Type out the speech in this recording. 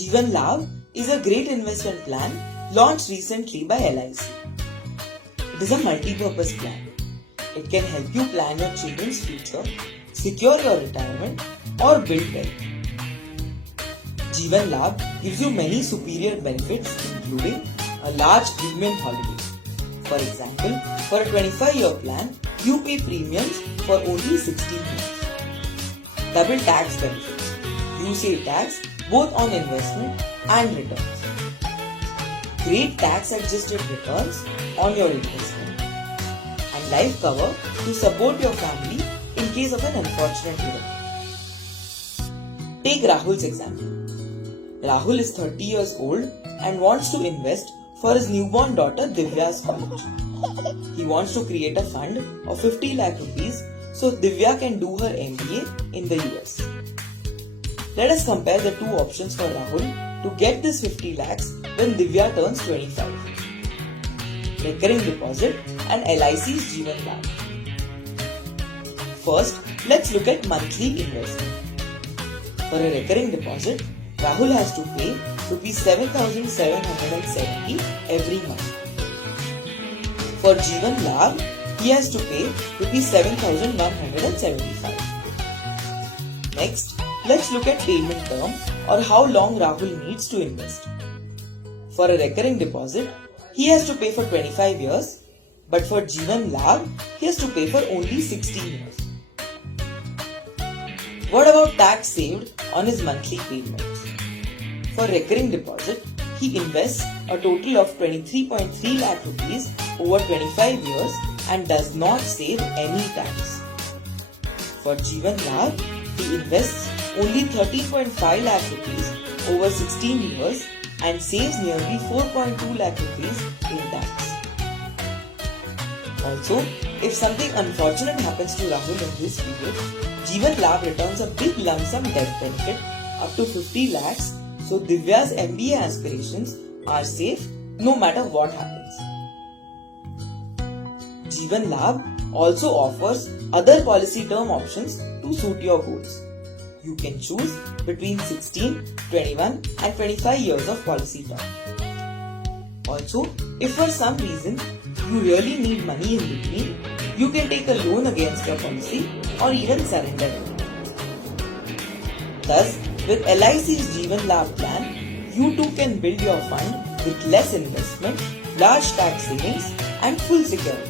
Jeevan Labh is a great investment plan launched recently by LIC. It is a multi-purpose plan. It can help you plan your children's future, secure your retirement, or build wealth. Jeevan Labh gives you many superior benefits including a large premium holiday. For example, for a 25-year plan, you pay premiums for only 16 months. Double tax benefits. You save tax both on investment and returns. Great tax adjusted returns on your investment. And life cover to support your family in case of an unfortunate event. Take Rahul's example. Rahul is 30 years old and wants to invest for his newborn daughter Divya's college. He wants to create a fund of 50 lakh rupees so Divya can do her MBA in the US. Let us compare the two options for Rahul to get this 50 lakhs when Divya turns 25. Recurring deposit and LIC's Jeevan Labh. First, let's look at monthly investment. For a recurring deposit, Rahul has to pay Rs 7,770 every month. For Jeevan Labh, he has to pay Rs 7,175. Next, let's look at payment term or how long Rahul needs to invest. For a recurring deposit, he has to pay for 25 years, but for Jeevan Labh, he has to pay for only 16 years. What about tax saved on his monthly payments? For recurring deposit, he invests a total of 23.3 lakh rupees over 25 years and does not save any tax. For Jeevan Labh, he invests only 13.5 lakh rupees over 16 years and saves nearly 4.2 lakh rupees in tax. Also, if something unfortunate happens to Rahul in this period, Jeevan Labh returns a big lump sum death benefit up to 50 lakhs, so Divya's MBA aspirations are safe no matter what happens. Jeevan Labh also offers other policy term options to suit your goals. You can choose between 16, 21 and 25 years of policy term. Also, if for some reason you really need money in between, you can take a loan against your policy or even surrender it. Thus, with LIC's Jeevan Labh plan, you too can build your fund with less investment, large tax savings and full security.